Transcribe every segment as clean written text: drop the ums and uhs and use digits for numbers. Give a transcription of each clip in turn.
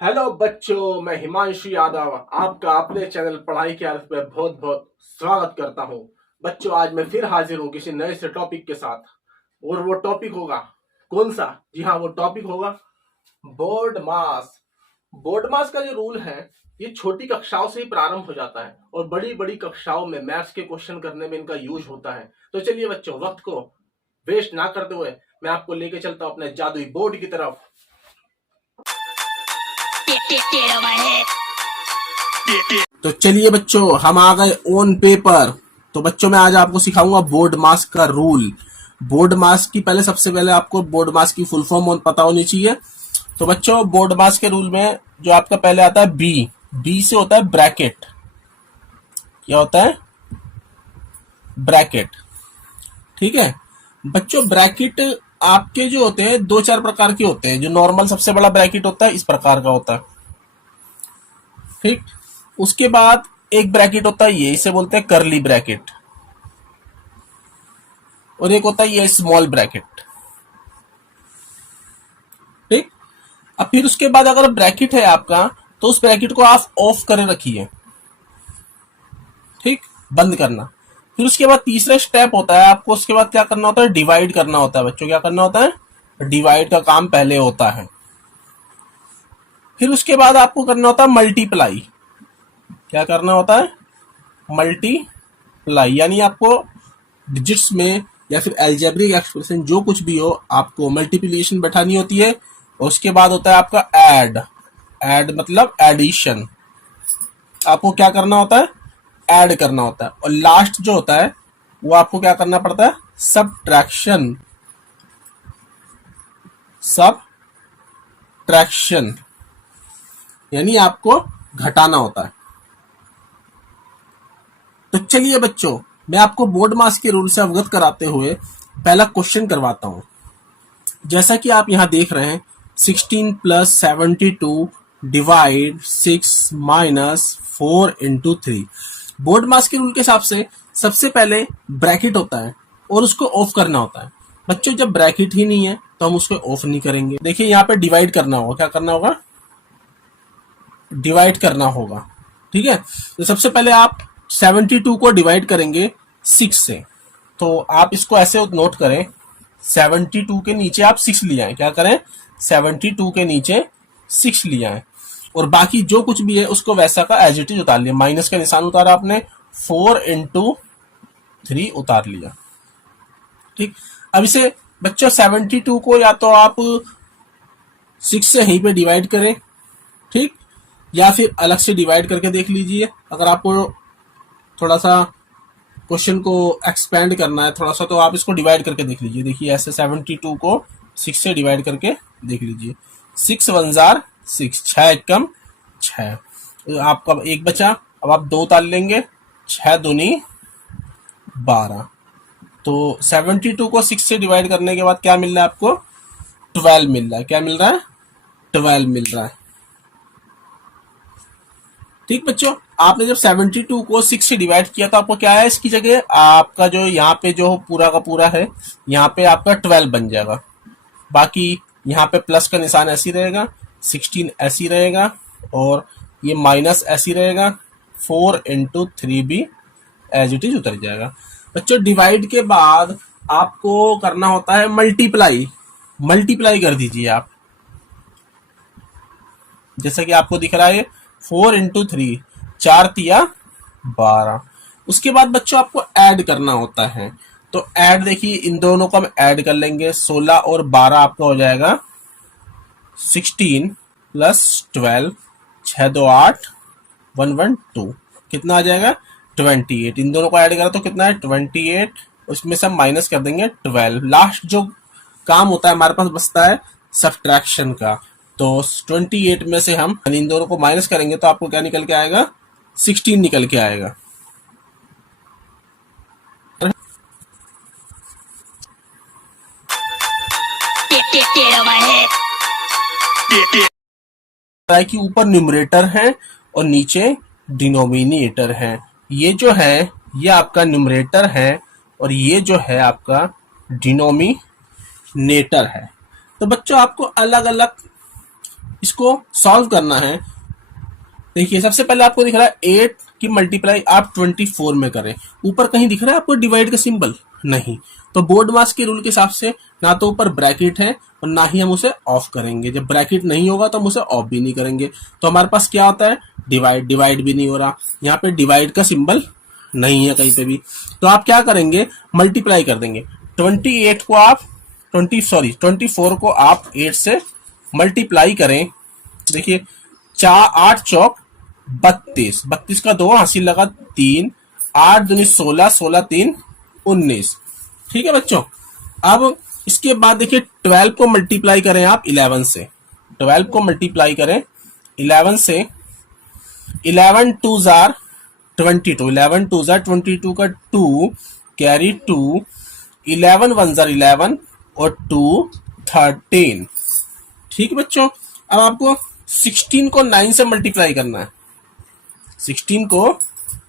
Hello बच्चों, मैं हिमांशु यादव आपका अपने चैनल पढ़ाई के अर्थ में बहुत बहुत स्वागत करता हूं। बच्चों, आज मैं फिर हाजिर हूं किसी नए से टॉपिक के साथ। और वो टॉपिक होगा कौन सा? जी हाँ, वो टॉपिक होगा बोर्ड मास। बोर्ड मास का जो रूल है, ये छोटी कक्षाओं से ही प्रारंभ हो जाता है और बड़ी बड़ी कक्षाओं में मैथ्स के क्वेश्चन करने में इनका यूज होता है। तो चलिए बच्चों, वक्त को वेस्ट ना करते हुए मैं आपको लेके चलता हूं अपने जादुई बोर्ड की तरफ। तो चलिए बच्चों, हम आ गए ऑन पेपर। तो बच्चों, मैं आज आपको सिखाऊंगा बोर्ड मास का रूल। बोर्ड मास की सबसे पहले आपको बोर्ड मास की फुल फॉर्म पता होनी चाहिए। तो बच्चों, बोर्ड मास के रूल में जो आपका पहले आता है बी। बी से होता है ब्रैकेट। क्या होता है? ब्रैकेट। ठीक है बच्चों, ब्रैकेट आपके जो होते हैं दो चार प्रकार के होते हैं। जो नॉर्मल सबसे बड़ा ब्रैकेट होता है इस प्रकार का होता है। ठीक। उसके बाद एक ब्रैकेट होता है, ये इसे बोलते हैं करली ब्रैकेट। और एक होता है ये स्मॉल ब्रैकेट। ठीक। अब फिर उसके बाद अगर ब्रैकेट है आपका, तो उस ब्रैकेट को आप ऑफ करे रखिए। ठीक, बंद करना। फिर उसके बाद तीसरा स्टेप होता है, आपको उसके बाद क्या करना होता है? डिवाइड करना होता है। बच्चों, क्या करना होता है? डिवाइड का काम पहले होता है। फिर उसके बाद आपको करना होता है मल्टीप्लाई। क्या करना होता है? मल्टीप्लाई। यानी आपको डिजिट्स में या फिर एल्जेब्रिक एक्सप्रेशन जो कुछ भी हो, आपको मल्टीप्लिकेशन बैठानी होती है। और उसके बाद होता है आपका ऐड। ऐड मतलब एडिशन। आपको क्या करना होता है? ऐड करना होता है। और लास्ट जो होता है वो आपको क्या करना पड़ता है? सबट्रैक्शन। सबट्रैक्शन यानी आपको घटाना होता है। तो चलिए बच्चों, मैं आपको बोर्ड मास के रूल से अवगत कराते हुए पहला क्वेश्चन करवाता हूं। जैसा कि आप यहां देख रहे हैं, 16 plus 72 divide 6 minus 4 into 3। BODMAS के रूल के हिसाब से सबसे पहले ब्रैकेट होता है और उसको ऑफ करना होता है। बच्चों, जब ब्रैकेट ही नहीं है तो हम उसको ऑफ नहीं करेंगे। देखिए, यहाँ पे डिवाइड करना होगा। क्या करना होगा? डिवाइड करना होगा। ठीक है। तो सबसे पहले आप 72 को डिवाइड करेंगे 6 से। तो आप इसको ऐसे नोट करें, 72 के नीचे आप 6 ले आए। क्या करें? 72 के नीचे 6 ले आए। और बाकी जो कुछ भी है उसको वैसा का एज इट इज उतार लिया। माइनस का निशान उतारा आपने, 4 इंटू 3 उतार लिया। ठीक। अब इसे बच्चों 72 को या तो आप 6 से यहीं पे डिवाइड करें। ठीक। या फिर अलग से डिवाइड करके देख लीजिए। अगर आपको थोड़ा सा क्वेश्चन को एक्सपेंड करना है थोड़ा सा, तो आप इसको डिवाइड करके देख लीजिए। देखिए, ऐसे 72 को 6 से डिवाइड करके देख लीजिए। 6 वन जार 6, 6 एकम 6। तो आपका एक बचा। अब आप 2 उतार लेंगे, 6 दूनी 12। तो 72 को 6 से डिवाइड करने के बाद क्या मिल रहा है आपको? 12 मिल रहा है। क्या मिल रहा है? 12 मिल रहा है। ठीक बच्चों, आपने जब 72 को 6 से डिवाइड किया तो आपको क्या है? इसकी जगह आपका जो यहाँ पे जो पूरा का पूरा है, यहाँ पे आपका 12 बन जाएगा। बाकी यहाँ पे प्लस का निशान ऐसी रहेगा, 16 ऐसी रहेगा, और ये माइनस ऐसी रहेगा। 4 इंटू 3 भी एज इट इज उतर जाएगा। बच्चों, डिवाइड के बाद आपको करना होता है मल्टीप्लाई। मल्टीप्लाई कर दीजिए आप, जैसा कि आपको दिख रहा है 4 इंटू 3, 4 तिया 12। उसके बाद बच्चों आपको ऐड करना होता है। तो ऐड देखिए, इन दोनों को हम ऐड कर लेंगे। 16 और 12 आपका हो जाएगा 16 प्लस 12, 6 2 8, 1 1 2। कितना आ जाएगा? 28। इन दोनों को ऐड करा तो कितना है? 28। उसमें से हम माइनस कर देंगे 12। लास्ट जो काम होता है हमारे पास बचता है सब्ट्रैक्शन का। तो 28 में से हम इन दोनों को माइनस करेंगे तो आपको क्या निकल के आएगा? 16 निकल के आएगा। कि ऊपर न्यूमरेटर है और नीचे डिनोमिनेटर है। ये जो है ये आपका न्यूमरेटर है और ये जो है आपका डिनोमिनेटर है। तो बच्चों, आपको अलग अलग इसको सॉल्व करना है। देखिए सबसे पहले आपको दिख रहा है 8 की मल्टीप्लाई आप 24 में करें। ऊपर कहीं दिख रहा है आपको डिवाइड का सिंबल? नहीं। तो बोर्ड मास के रूल के हिसाब से ना तो ऊपर ब्रैकेट है और ना ही हम उसे ऑफ करेंगे। जब ब्रैकेट नहीं होगा तो हम उसे ऑफ भी नहीं करेंगे। तो हमारे पास क्या होता है? डिवाइड। डिवाइड भी नहीं हो रहा, यहाँ पे डिवाइड का सिंबल नहीं है कहीं पे भी। तो आप क्या करेंगे? मल्टीप्लाई कर देंगे। 28 को आप 24 को आप 8 से मल्टीप्लाई करें। देखिए 8 चौक 32, 32 का 2 हासिल लगा 3, 8 दूनी 16, 16 3 19। ठीक है बच्चों। अब इसके बाद देखिए 12 को मल्टीप्लाई करें आप 11 से। 12 को मल्टीप्लाई करें 11 से। 11 टू जार 22, 11 टू जार 22 का 2 कैरी 2, 11 वन जार 11 और 2 13। ठीक है बच्चों। अब आपको 16 को 9 से मल्टीप्लाई करना है। 16 को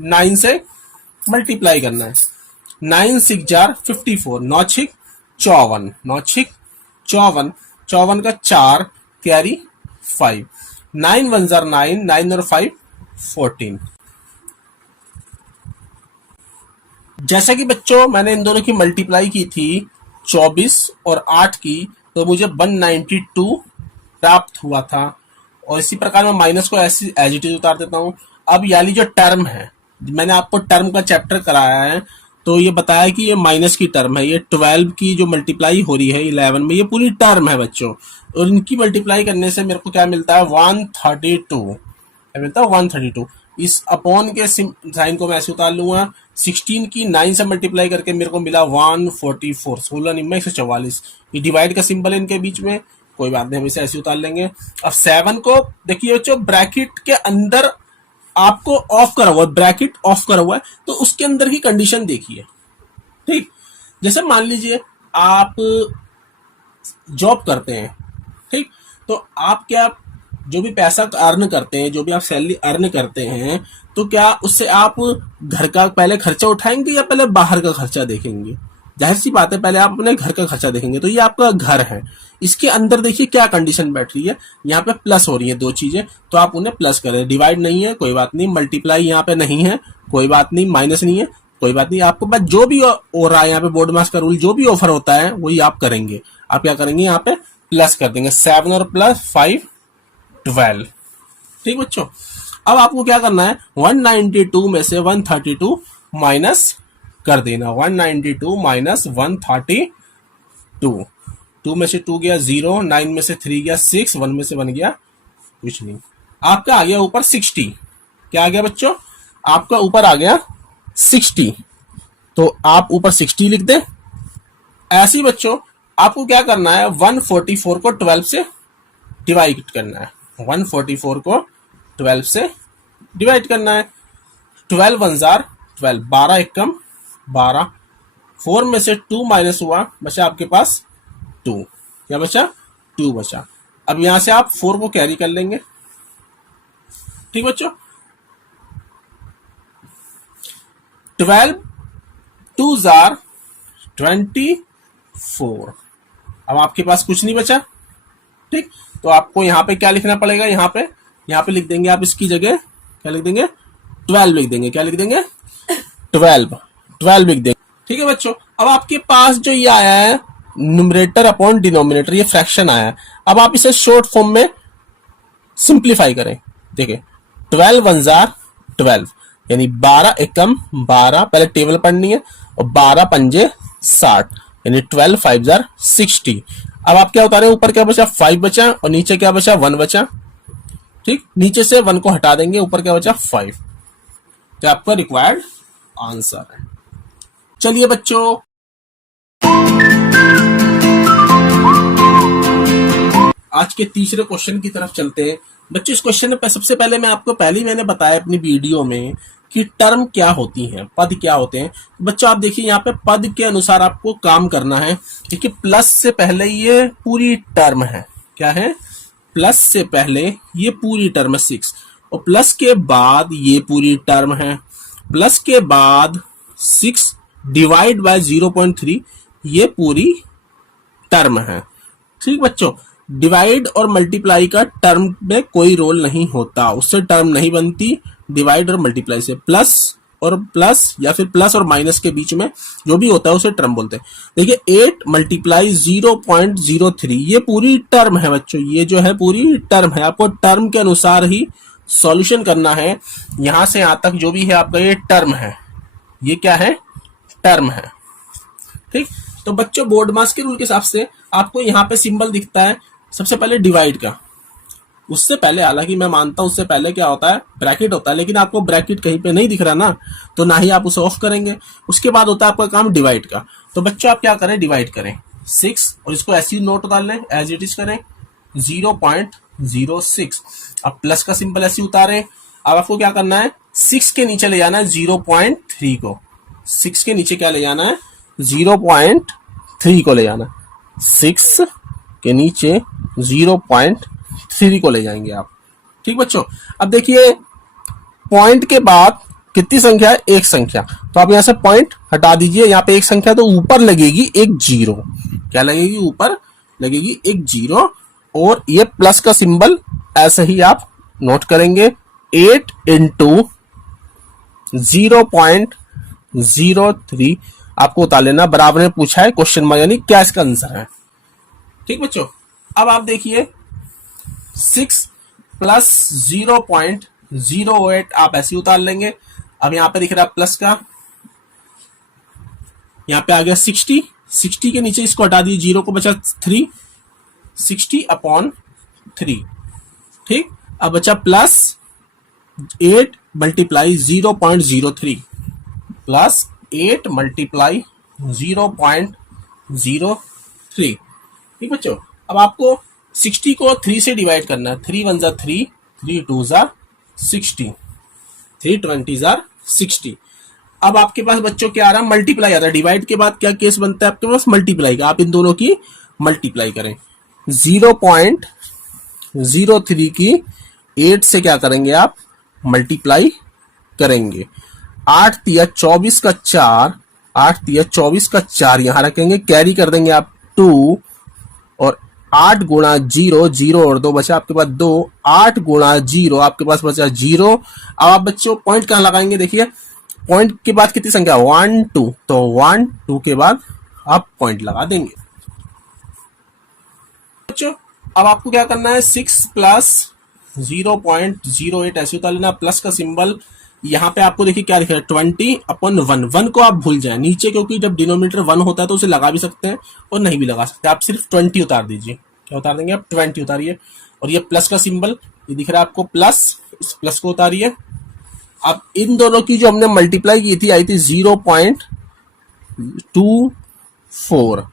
9 से मल्टीप्लाई करना है। 9 6 जार 54, 9 6 54, 9 6 54, 54 का 4 कैरी 5, 9 वन जार 9, 9 और 5 14। जैसा कि बच्चों मैंने इन दोनों की मल्टीप्लाई की थी 24 और 8 की, तो मुझे 192 प्राप्त हुआ था। और इसी प्रकार मैं माइनस को ऐसी एज इट इज उतार देता हूं। अब यानी जो टर्म है, मैंने आपको टर्म का चैप्टर कराया है, तो ये बताया कि ये माइनस की टर्म है। ये 12 की जो मल्टीप्लाई हो रही है 11 में, ये पूरी टर्म है बच्चों। और इनकी मल्टीप्लाई करने से मेरे को क्या मिलता है? 132 मिलता है, 132। इस अपॉन के साइन को मैं ऐसे उतार लूंगा। 16 की 9 से मल्टीप्लाई करके मेरे को मिला 144, 16 निम्न 144। ये डिवाइड का सिंबल है इनके बीच में, कोई बात नहीं, हम इसे ऐसे उतार लेंगे। अब 7 को देखिए बच्चों ब्रैकेट के अंदर आपको ऑफ करा हुआ है, ब्रैकेट ऑफ करा हुआ है, तो उसके अंदर की कंडीशन देखिए। ठीक, जैसे मान लीजिए आप जॉब करते हैं, ठीक, तो आप क्या जो भी पैसा अर्न करते हैं, जो भी आप सैलरी अर्न करते हैं, तो क्या उससे आप घर का पहले खर्चा उठाएंगे या पहले बाहर का खर्चा देखेंगे? जाहिर सी बात है पहले आप अपने घर का खर्चा देखेंगे। तो ये आपका घर है, इसके अंदर देखिए क्या कंडीशन बैठ रही है, यहाँ पे प्लस हो रही है दो चीजें, तो आप उन्हें प्लस करें। डिवाइड नहीं है कोई बात नहीं, मल्टीप्लाई यहाँ पे नहीं है कोई बात नहीं, माइनस नहीं है कोई बात नहीं, आपको बस जो भी हो रहा है यहाँ पे बोर्ड मास का रूल जो भी ऑफर होता है वही आप करेंगे। आप क्या करेंगे? यहाँ पे प्लस कर देंगे, 7 और प्लस 5 12। ठीक बच्चों। अब आपको क्या करना है? 192 में से 132 माइनस कर देना। 192 माइनस 132, 2 में से 2 गया 0, 9 में से 3 गया 6, 1 में से 1 गया कुछ नहीं। आपका आ गया ऊपर 60। क्या आ गया बच्चों? आपका ऊपर आ गया 60, तो आप ऊपर 60 लिख दें। ऐसे ही बच्चों आपको क्या करना है? 144 को 12 से डिवाइड करना है। 144 को 12 से डिवाइड करना है। 12 वन जार 12, 12 एक कम 12, 4 में से 2 माइनस हुआ, बचा आपके पास 2। क्या बचा? 2 बचा। अब यहां से आप 4 को कैरी कर लेंगे। ठीक बच्चों। 12 2 जार 24। अब आपके पास कुछ नहीं बचा। ठीक, तो आपको यहां पे क्या लिखना पड़ेगा? यहाँ पे लिख देंगे आप इसकी जगह क्या लिख देंगे? 12 लिख देंगे। क्या लिख देंगे? 12 लिख देंगे। ठीक है बच्चों। अब आपके पास जो ये आया है न्यूमरेटर अपॉन डिनोमिनेटर, ये फ्रैक्शन आया है। अब आप इसे शॉर्ट फॉर्म में सिंप्लीफाई करें। देखिए 12 वन जार 12, यानी 12 एकम 12, पहले टेबल पढ़नी है, और 12 पंजे 60, यानी 12 5 जार 60। अब आप क्या उतारे? ऊपर क्या बचा? 5 बचा, और नीचे क्या बचा? 1 बचा। ठीक, नीचे से 1 को हटा देंगे, ऊपर क्या बचा? 5। तो आपका रिक्वायर्ड आंसर है। चलिए बच्चों, आज के तीसरे क्वेश्चन की तरफ चलते हैं। बच्चों इस क्वेश्चन में सबसे पहले मैं आपको मैंने बताया अपनी वीडियो में कि टर्म क्या होती हैं, पद क्या होते हैं। बच्चों आप देखिए यहाँ पे पद के अनुसार आपको काम करना है। देखिए प्लस से पहले ये पूरी टर्म है। क्या है? प्लस से पहले ये पूरी टर्म है 6, और प्लस के बाद ये पूरी टर्म है, प्लस के बाद 6 डिवाइड बाय 0.3 ये पूरी टर्म है। ठीक बच्चों। डिवाइड और मल्टीप्लाई का टर्म में कोई रोल नहीं होता, उससे टर्म नहीं बनती। डिवाइड और मल्टीप्लाई से प्लस और प्लस या फिर प्लस और माइनस के बीच में जो भी होता है उसे टर्म बोलते हैं। देखिए 8 मल्टीप्लाई 0.03 ये पूरी टर्म है बच्चों, ये जो है पूरी टर्म है। आपको टर्म के अनुसार ही सॉल्यूशन करना है। यहां से यहां तक जो भी है आपका ये टर्म है, ये क्या है, टर्म है। ठीक, तो बच्चों बोर्ड मास के रूल के हिसाब से आपको यहाँ पे सिंबल दिखता है सबसे पहले डिवाइड का। उससे पहले, हालांकि मैं मानता हूं उससे पहले क्या होता है, ब्रैकेट होता है, लेकिन आपको ब्रैकेट कहीं पे नहीं दिख रहा ना, तो ना ही आप उसे ऑफ करेंगे। उसके बाद होता है आपका काम डिवाइड का। तो बच्चों आप क्या करें, डिवाइड करें 6 और इसको ऐसे ही नोट डाल लें, एज इट इज करें 0.06। अब प्लस का सिंबल ऐसे उतारें। अब आपको क्या करना है, 6 के नीचे ले जाना है 0.3 को। 6 के नीचे क्या ले जाना है, 0.3 को ले जाना। 6 के नीचे 0.3 को ले जाएंगे आप। ठीक बच्चों, अब देखिए पॉइंट के बाद कितनी संख्या है, एक संख्या, तो आप यहां से पॉइंट हटा दीजिए। यहां पे एक संख्या तो ऊपर लगेगी एक जीरो। क्या लगेगी, ऊपर लगेगी एक जीरो, और ये प्लस का सिंबल ऐसे ही आप नोट करेंगे। 8 इंटू 0.03 आपको उतार लेना, बराबर में पूछा है क्वेश्चन मार्क, यानी क्या इसका आंसर है। ठीक बच्चों, अब आप देखिए 6 प्लस 0.08 आप ऐसे उतार लेंगे। अब यहां पे दिख रहा है प्लस का, यहां पे आ गया 60। 60 के नीचे इसको हटा दिए, जीरो को बचा 3, 60/3। ठीक, अब बचा प्लस 8 मल्टीप्लाई 0.03 प्लस 8 मल्टीप्लाई 0.03। ठीक बच्चों, अब आपको 60 को 3 से डिवाइड करना है। 3 1 3, 3 2 60, 3 20 60। अब आपके पास बच्चों क्या आ रहा है, मल्टीप्लाई आ रहा है। डिवाइड के बाद क्या केस बनता है आपके पास, मल्टीप्लाई का। आप इन दोनों की मल्टीप्लाई करें। 0.03 की 8 से क्या करेंगे आप, मल्टीप्लाई करेंगे। 8 तिया 24 का 4, 8 तिया 24 का 4 यहां रखेंगे, कैरी कर देंगे आप 2, और 8 गुणा 0, 0 और 2 बचा आपके पास 2, 8 गुणा 0 आपके पास बचा 0। अब आप बच्चों पॉइंट कहां लगाएंगे, देखिए पॉइंट के बाद कितनी संख्या, 1 2, तो 1 2 के बाद आप पॉइंट लगा देंगे। बच्चों अब आपको क्या करना है, 6 प्लस 0.08 ऐसे उतार लेना, प्लस का सिंबल। यहां पे आपको देखिए क्या लिखा है, 20/1। 1 को आप भूल जाए नीचे, क्योंकि जब डिनोमिनेटर 1 होता है तो उसे लगा भी सकते हैं और नहीं भी लगा सकते। आप सिर्फ 20 उतार दीजिए। क्या उतार देंगे आप, 20 उतारिए। और ये प्लस का सिंबल ये दिख रहा है आपको प्लस, इस प्लस को उतारिए। अब इन दोनों की जो हमने मल्टीप्लाई की थी आई थी 0.24।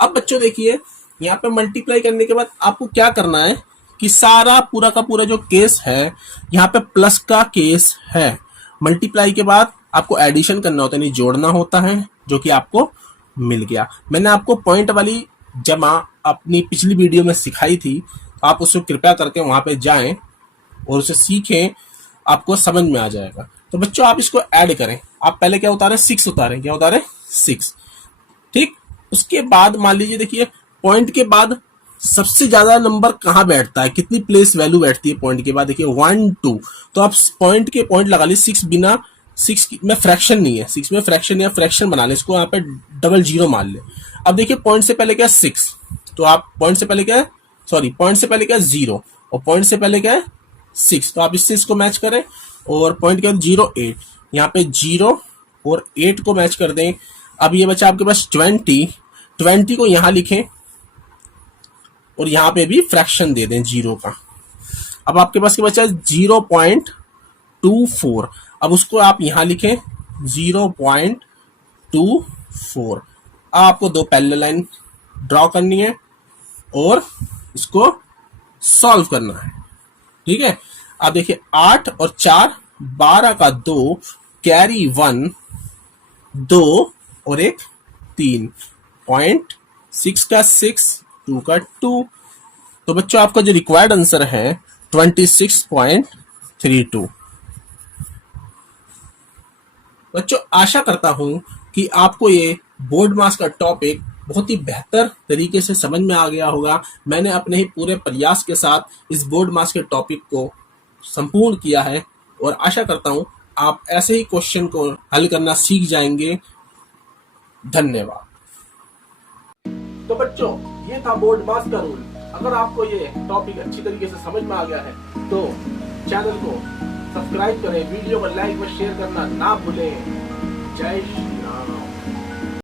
अब बच्चों देखिए यहाँ पे मल्टीप्लाई करने के बाद आपको क्या करना है कि सारा पूरा का पूरा जो केस है यहाँ पे प्लस का केस है। मल्टीप्लाई के बाद आपको एडिशन करना होता है, नहीं जोड़ना होता है, जो कि आपको मिल गया। मैंने आपको पॉइंट वाली जमा अपनी पिछली वीडियो में सिखाई थी, आप उसको कृपया करके वहां पे जाएं और उसे सीखें, आपको समझ में आ जाएगा। तो बच्चों आप इसको ऐड करें। आप पहले क्या उतारें, 6 उतारें। क्या उतारें, 6। ठीक, उसके बाद मान लीजिए देखिए पॉइंट के बाद सबसे ज्यादा नंबर कहां बैठता है, कितनी प्लेस वैल्यू बैठती है पॉइंट के बाद, देखिए 1 2। तो आप पॉइंट के पॉइंट लगा ली 6 बिना 6 में फ्रैक्शन नहीं है, 6 में फ्रैक्शन या फ्रैक्शन बना ले, इसको यहाँ पे डबल जीरो मान ले। अब देखिए पॉइंट से पहले क्या है 6, तो आप पॉइंट से पहले क्या है, सॉरी पॉइंट से पहले क्या है 0 और पॉइंट से पहले क्या है 6, तो आप इससे इसको मैच करें। और पॉइंट क्या है 0 8, यहाँ पे 0 और 8 को मैच कर दें। अब ये बचा आपके पास 20 को यहां लिखें और यहां पे भी फ्रैक्शन दे दें 0 का। अब आपके पास क्या बचा 0.24, अब उसको आप यहां लिखें 0.24। अब आपको दो पैरेलल लाइन ड्रॉ करनी है और इसको सॉल्व करना है। ठीक है, अब देखिए 8 और 4 12 का 2, कैरी 1, 2 और 1 3, 0.6 का 6, 2 का 2। तो बच्चों आपका जो रिक्वायर्ड आंसर है 26.32। बच्चों आशा करता हूं कि आपको ये बोर्ड मास का टॉपिक बहुत ही बेहतर तरीके से समझ में आ गया होगा। मैंने अपने ही पूरे प्रयास के साथ इस बोर्ड मास के टॉपिक को संपूर्ण किया है और आशा करता हूं आप ऐसे ही क्वेश्चन को हल करना सीख जाएंगे। धन्यवाद। तो बच्चों, ये था बोर्ड मास का रूल। अगर आपको ये टॉपिक अच्छी तरीके से समझ में आ गया है तो चैनल को सब्सक्राइब करें, वीडियो को लाइक व शेयर करना ना भूलें। जय श्री